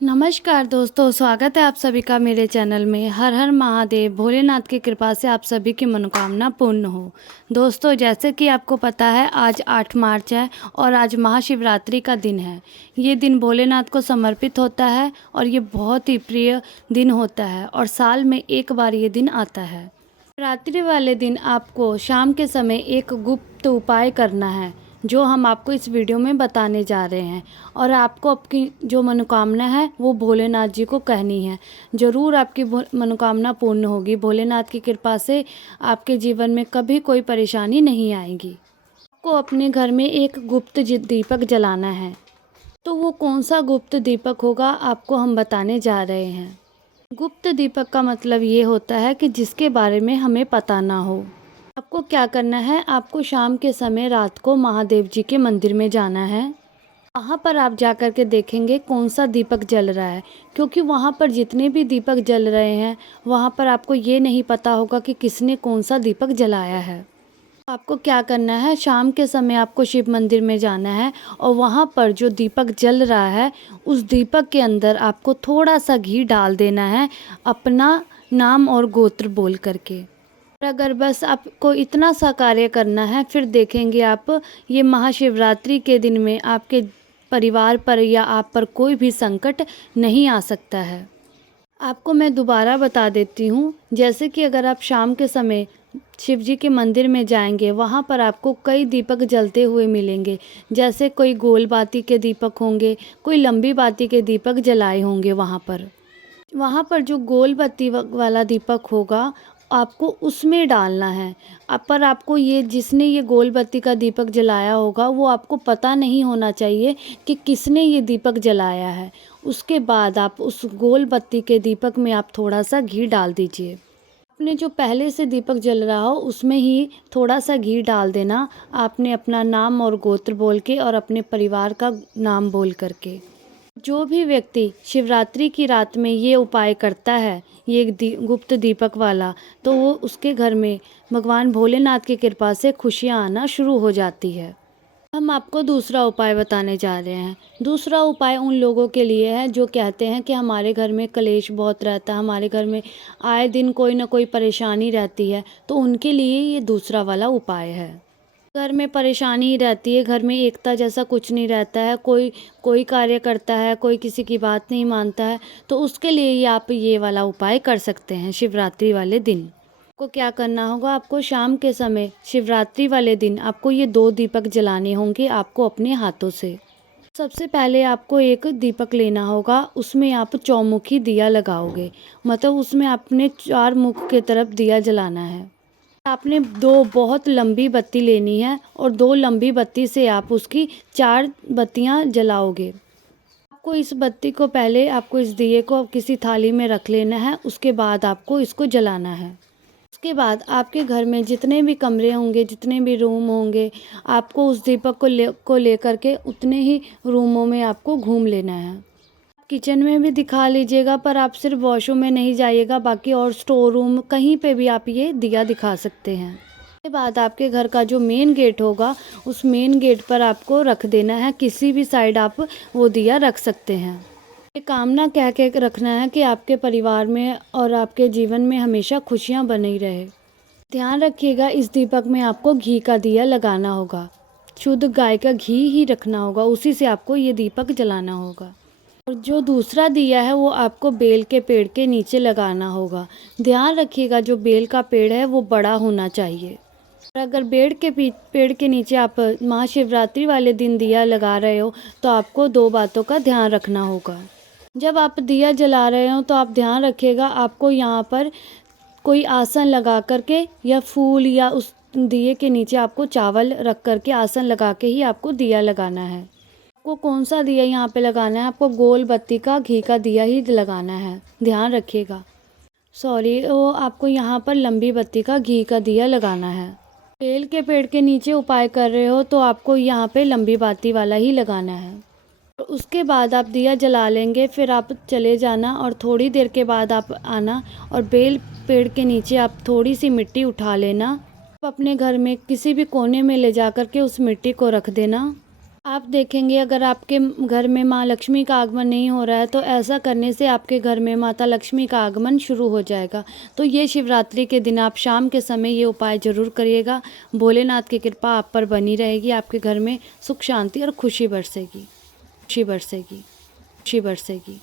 नमस्कार दोस्तों, स्वागत है आप सभी का मेरे चैनल में। हर हर महादेव, भोलेनाथ की कृपा से आप सभी की मनोकामना पूर्ण हो। दोस्तों, जैसे कि आपको पता है आज 8 मार्च है और आज महाशिवरात्रि का दिन है। ये दिन भोलेनाथ को समर्पित होता है और ये बहुत ही प्रिय दिन होता है और साल में एक बार ये दिन आता है। रात्रि वाले दिन आपको शाम के समय एक गुप्त उपाय करना है जो हम आपको इस वीडियो में बताने जा रहे हैं और आपको आपकी जो मनोकामना है वो भोलेनाथ जी को कहनी है। ज़रूर आपकी मनोकामना पूर्ण होगी। भोलेनाथ की कृपा से आपके जीवन में कभी कोई परेशानी नहीं आएगी। आपको अपने घर में एक गुप्त दीपक जलाना है। तो वो कौन सा गुप्त दीपक होगा आपको हम बताने जा रहे हैं। गुप्त दीपक का मतलब ये होता है कि जिसके बारे में हमें पता ना हो। आपको क्या करना है, आपको शाम के समय रात को महादेव जी के मंदिर में जाना है। वहाँ पर आप जा कर के देखेंगे कौन सा दीपक जल रहा है, क्योंकि वहाँ पर जितने भी दीपक जल रहे हैं वहाँ पर आपको ये नहीं पता होगा कि किसने कौन सा दीपक जलाया है। आपको क्या करना है, शाम के समय आपको शिव मंदिर में जाना है और वहाँ पर जो दीपक जल रहा है उस दीपक के अंदर आपको थोड़ा सा घी डाल देना है, अपना नाम और गोत्र बोल करके। अगर बस आपको इतना सा कार्य करना है, फिर देखेंगे आप ये महाशिवरात्रि के दिन में आपके परिवार पर या आप पर कोई भी संकट नहीं आ सकता है। आपको मैं दोबारा बता देती हूँ, जैसे कि अगर आप शाम के समय शिव जी के मंदिर में जाएंगे, वहाँ पर आपको कई दीपक जलते हुए मिलेंगे। जैसे कोई गोल बाती के दीपक होंगे, कोई लंबी बाती के दीपक जलाए होंगे। वहाँ पर जो गोल बत्ती वाला दीपक होगा आपको उसमें डालना है। पर आपको ये जिसने ये गोल बत्ती का दीपक जलाया होगा वो आपको पता नहीं होना चाहिए कि किसने ये दीपक जलाया है। उसके बाद आप उस गोल बत्ती के दीपक में आप थोड़ा सा घी डाल दीजिए। आपने जो पहले से दीपक जल रहा हो उसमें ही थोड़ा सा घी डाल देना। आपने अपना नाम और गोत्र बोल के और अपने परिवार का नाम बोल करके। जो भी व्यक्ति शिवरात्रि की रात में ये उपाय करता है, ये गुप्त दीपक वाला, तो वो उसके घर में भगवान भोलेनाथ की कृपा से खुशियाँ आना शुरू हो जाती है। हम आपको दूसरा उपाय बताने जा रहे हैं। दूसरा उपाय उन लोगों के लिए है जो कहते हैं कि हमारे घर में कलेश बहुत रहता है, हमारे घर में आए दिन कोई ना कोई परेशानी रहती है, तो उनके लिए ये दूसरा वाला उपाय है। घर में परेशानी ही रहती है, घर में एकता जैसा कुछ नहीं रहता है, कोई कोई कार्य करता है, कोई किसी की बात नहीं मानता है, तो उसके लिए ही आप ये वाला उपाय कर सकते हैं शिवरात्रि वाले दिन। आपको क्या करना होगा, आपको शाम के समय शिवरात्रि वाले दिन आपको ये 2 दीपक जलाने होंगे आपको अपने हाथों से। सबसे पहले आपको एक दीपक लेना होगा, उसमें आप चौमुखी दिया लगाओगे, मतलब उसमें आपने 4 मुख की तरफ दिया जलाना है। आपने 2 बहुत लंबी बत्ती लेनी है और 2 लंबी बत्ती से आप उसकी 4 बत्तियां जलाओगे। आपको इस बत्ती को पहले आपको इस दिए को किसी थाली में रख लेना है, उसके बाद आपको इसको जलाना है। उसके बाद आपके घर में जितने भी कमरे होंगे, जितने भी रूम होंगे, आपको उस दीपक को लेकर के उतने ही रूमों में आपको घूम लेना है। किचन में भी दिखा लीजिएगा, पर आप सिर्फ वॉशरूम में नहीं जाइएगा, बाकी और स्टोर रूम कहीं पे भी आप ये दिया दिखा सकते हैं। उसके बाद आपके घर का जो मेन गेट होगा उस मेन गेट पर आपको रख देना है, किसी भी साइड आप वो दिया रख सकते हैं। ये कामना कह के रखना है कि आपके परिवार में और आपके जीवन में हमेशा खुशियाँ बनी रहे। ध्यान रखिएगा, इस दीपक में आपको घी का दिया लगाना होगा, शुद्ध गाय का घी ही रखना होगा, उसी से आपको ये दीपक जलाना होगा। और जो दूसरा दिया है वो आपको बेल के पेड़ के नीचे लगाना होगा। ध्यान रखिएगा जो बेल का पेड़ है वो बड़ा होना चाहिए। और अगर पेड़ के नीचे आप महाशिवरात्रि वाले दिन दिया लगा रहे हो तो आपको 2 बातों का ध्यान रखना होगा। जब आप दिया जला रहे हो तो आप ध्यान रखिएगा, आपको यहाँ पर कोई आसन लगा करके या फूल या उस दिए के नीचे आपको चावल रख करके आसन लगा के ही आपको दिया लगाना है। आपको कौन सा दिया यहाँ पे लगाना है, आपको गोल बत्ती का घी का दिया ही लगाना है, ध्यान रखिएगा। वो आपको यहाँ पर लंबी बत्ती का घी का दिया लगाना है। बेल के पेड़ के नीचे उपाय कर रहे हो तो आपको यहाँ पे लंबी बाती वाला ही लगाना है। उसके बाद आप दिया जला लेंगे, फिर आप चले जाना और थोड़ी देर के बाद आप आना और बेल पेड़ के नीचे आप थोड़ी सी मिट्टी उठा लेना। आप अपने घर में किसी भी कोने में ले जा कर के उस मिट्टी को रख देना। आप देखेंगे अगर आपके घर में माँ लक्ष्मी का आगमन नहीं हो रहा है तो ऐसा करने से आपके घर में माता लक्ष्मी का आगमन शुरू हो जाएगा। तो ये शिवरात्रि के दिन आप शाम के समय ये उपाय ज़रूर करिएगा। भोलेनाथ की कृपा आप पर बनी रहेगी, आपके घर में सुख शांति और खुशी बरसेगी, खुशी बरसेगी, खुशी बरसेगी।